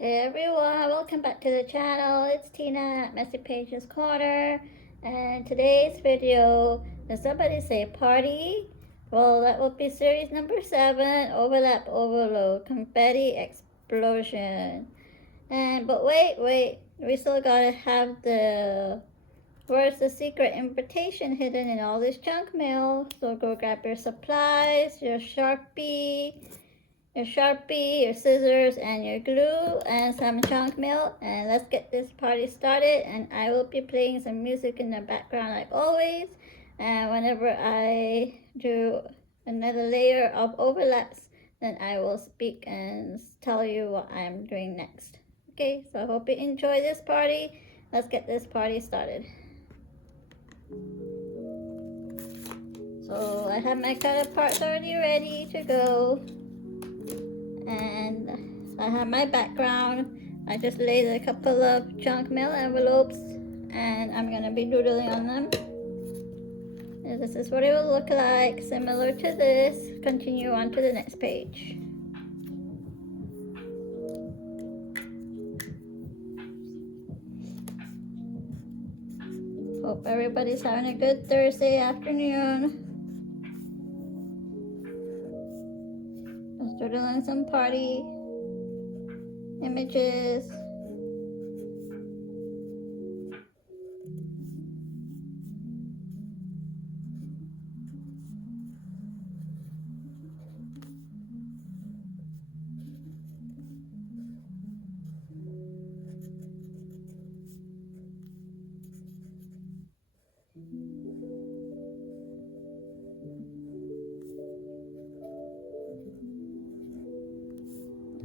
Hey everyone, welcome back to the channel. It's Tina at Messy Pages Corner, and today's video, did somebody say party? Well, that will be series number 7, Overlap Overload, Confetti Explosion. But wait, we still gotta have where's the secret invitation hidden in all this junk mail? So go grab your supplies, your Sharpie, your scissors, and your glue, and some chunk mail, and let's get this party started. And I will be playing some music in the background like always, and whenever I do another layer of overlaps, then I will speak and tell you what I'm doing next. Okay, so I hope you enjoy this party. Let's get this party started. So I have my cutter parts already ready to go, and I have my background. I just laid a couple of junk mail envelopes, and I'm gonna be doodling on them. And this is what it will look like, similar to this. Continue on to the next page. Hope everybody's having a good Thursday afternoon. Just doodling some party images.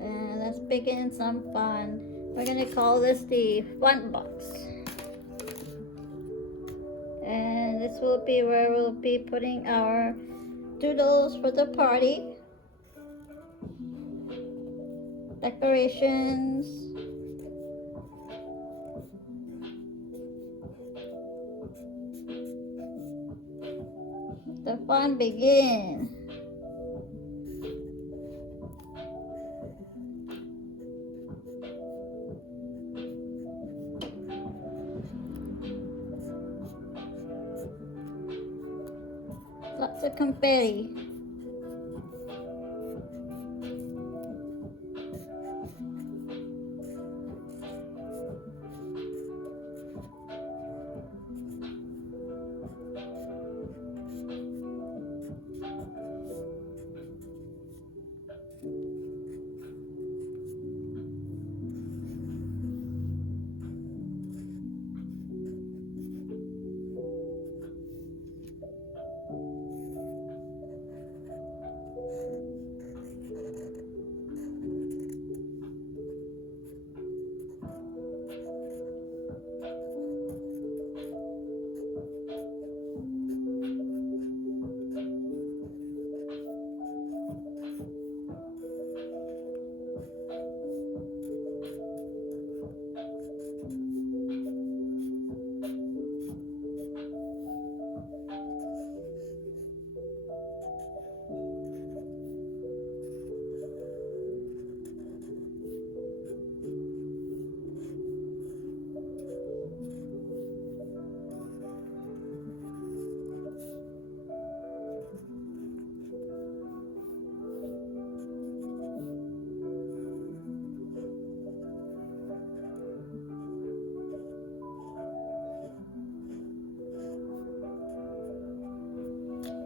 And let's begin some fun. We're gonna call this the fun box. And this will be where we'll be putting our doodles for the party, decorations, the fun begin. Lots of confetti.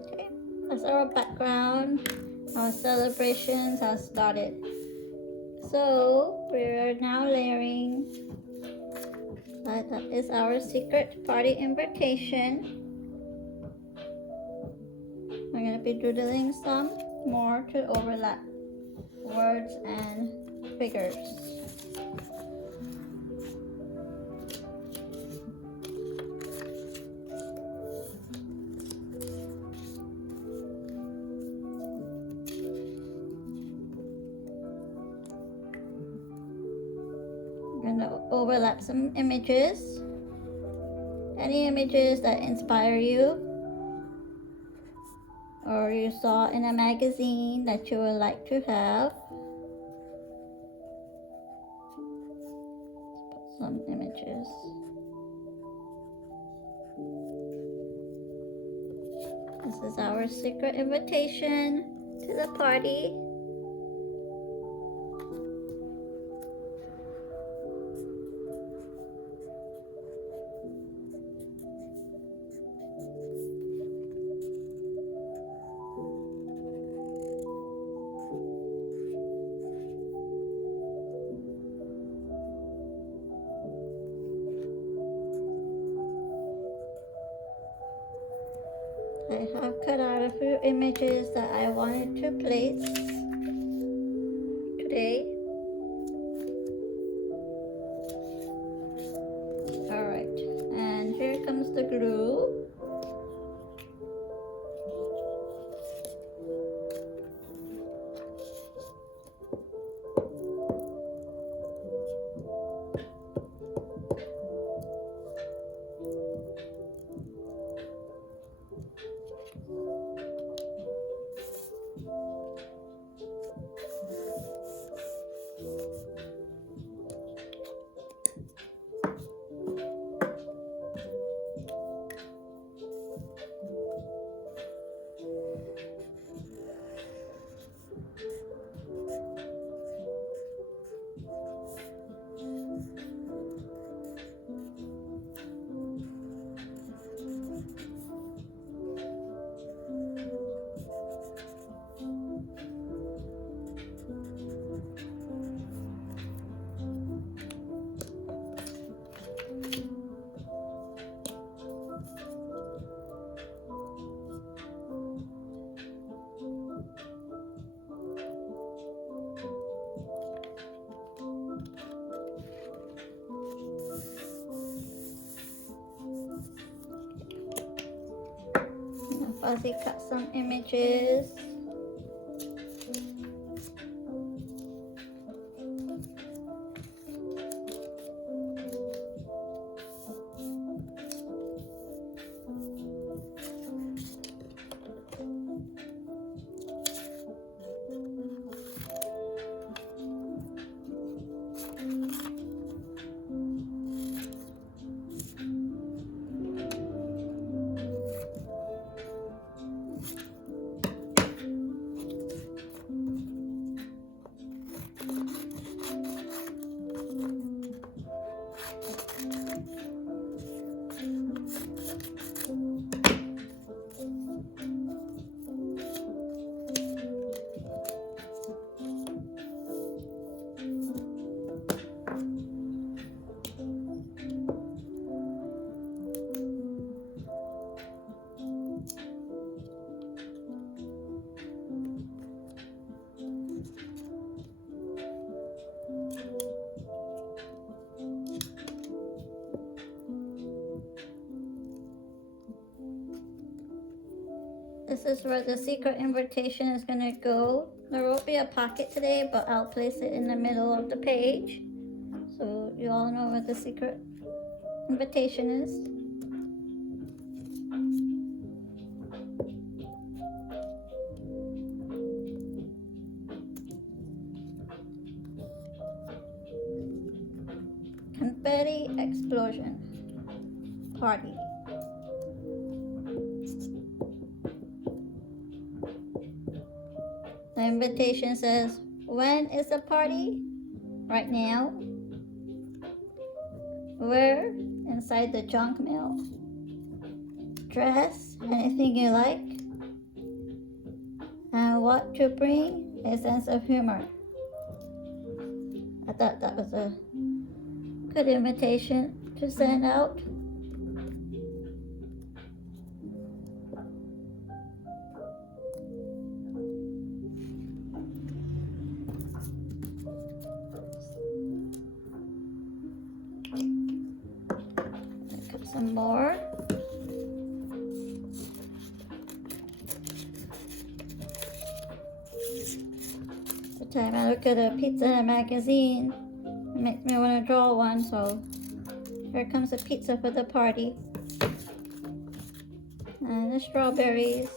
Okay, that's our background. Our celebrations have started. So we're now layering. That is our secret party invitation. We're gonna be doodling some more to overlap words and figures. I'm gonna overlap some images. Any images that inspire you or you saw in a magazine that you would like to have. some images. This is our secret invitation to the party. I have cut out a few images that I wanted to place today. Alright, and here comes the glue. Fuzzy cut some images. This is where the secret invitation is going to go. There will be a pocket today, but I'll place it in the middle of the page, so you all know where the secret invitation is. Confetti Explosion Party. The invitation says, when is the party? Right now. Where? Inside the junk mail. Dress anything you like. And what to bring? A sense of humor. I thought that was a good invitation to send out. Cut some more. Every time I look at a pizza magazine, it makes me want to draw one, so here comes a pizza for the party. And the strawberries.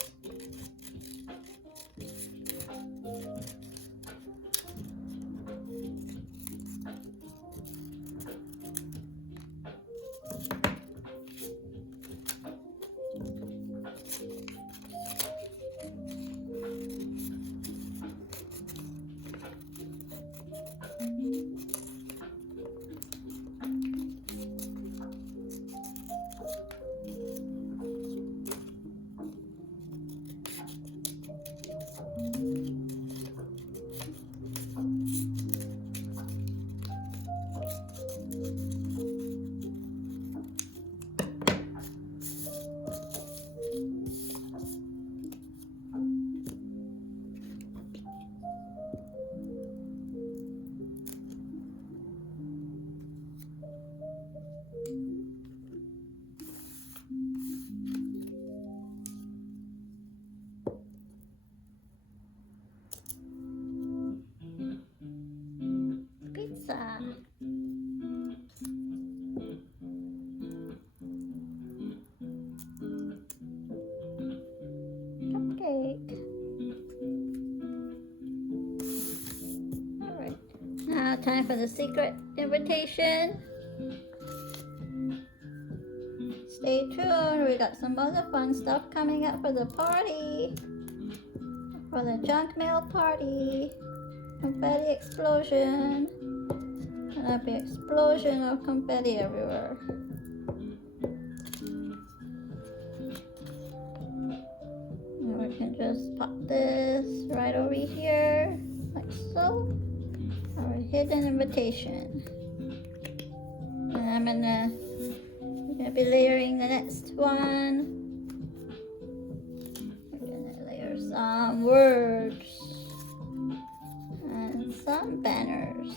Cupcake. Alright. Now time for the secret invitation. Stay tuned, we got some other fun stuff coming up for the party. For the junk mail party. Confetti explosion. And there'll be an explosion of confetti everywhere. And we can just pop this right over here, like so. Our hidden invitation. And we're gonna be layering the next one. We're gonna layer some words and some banners.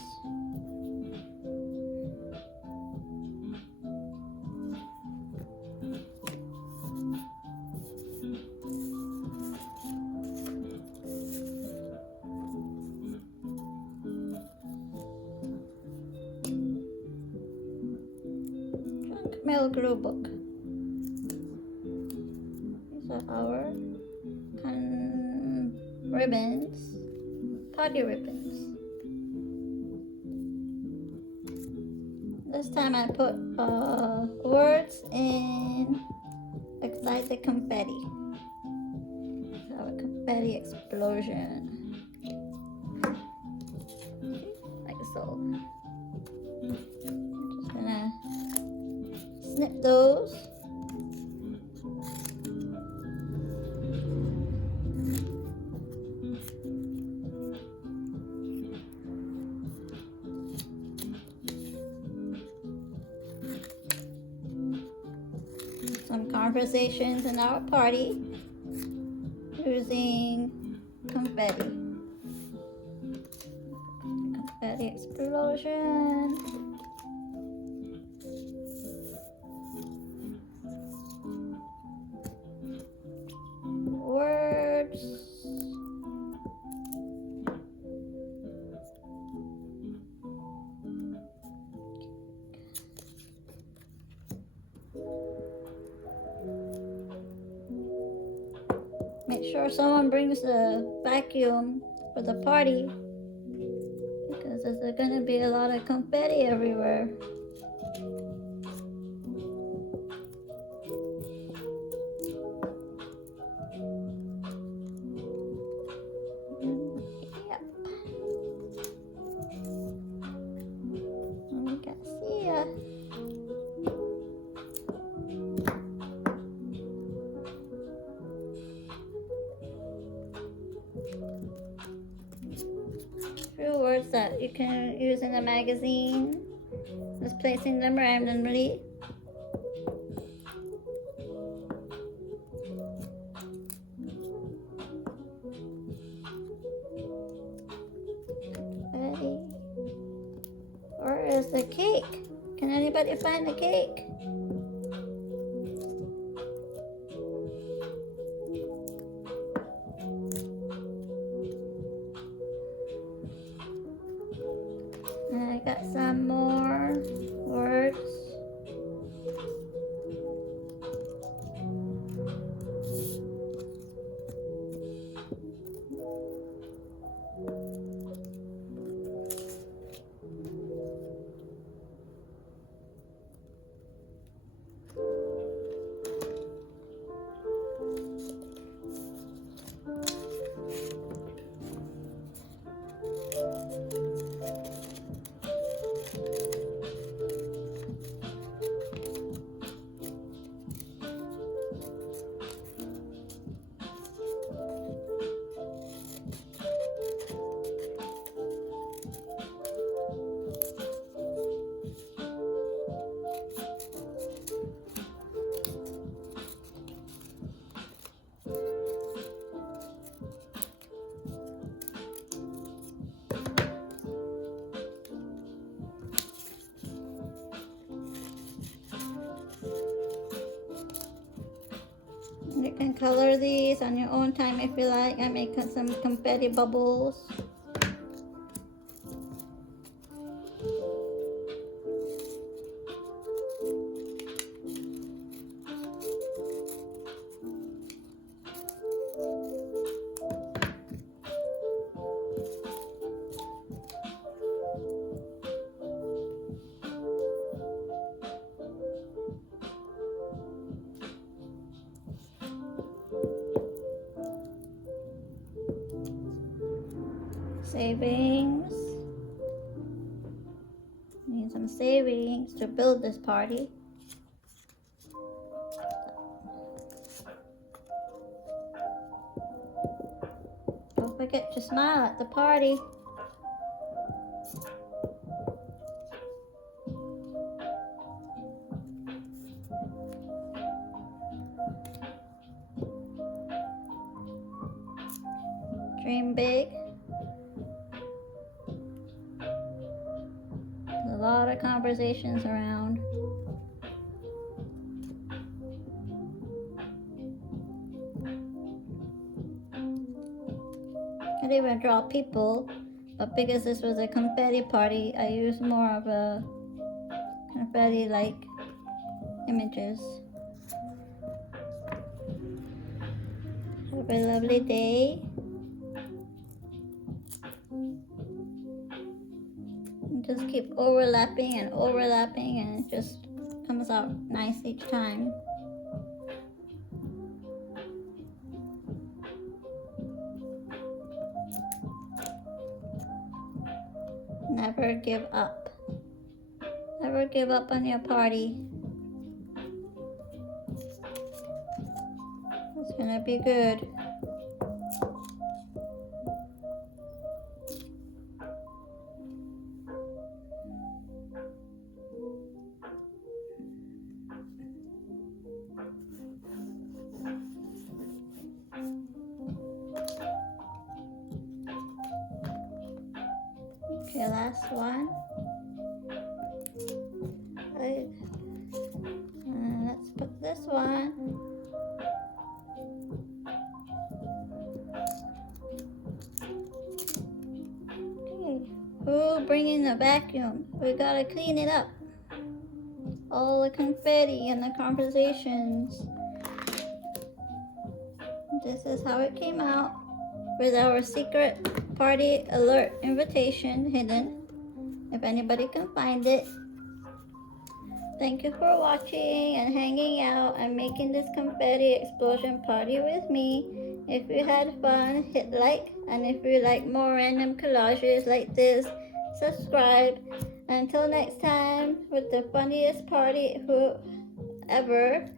Mail Glubook. These are our ribbons, party ribbons. This time I put words in excited confetti. Our confetti explosion. Like so. Just gonna snip those. Some conversations in our party using confetti. Confetti explosion. Words. Make sure someone brings the vacuum for the party because there's gonna be a lot of confetti everywhere. Few words that you can use in a magazine. Just placing them randomly. Confetti. Where is the cake? Can anybody find the cake? And I got some more words. You can color these on your own time if you like. I make some confetti bubbles. savings. Need some savings to build this party. Don't forget to smile at the party. Dream big. There's a lot of conversations around. Could even draw people, but because this was a confetti party, I used more of a confetti-like images. Have a lovely day. And just keep overlapping and overlapping, and it just comes out nice each time. Never give up. Never give up on your party. It's gonna be good. Okay, last one. Right. Let's put this one. Okay. Who bringing the vacuum? We gotta clean it up. All the confetti and the conversations. This is how it came out, with our secret party alert invitation hidden, if anybody can find it. Thank you for watching and hanging out and making this confetti explosion party with me. If you had fun, hit like, and if you like more random collages like this, subscribe. Until next time, with the funniest party ever,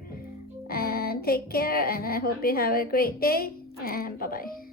and take care, and I hope you have a great day, and bye-bye.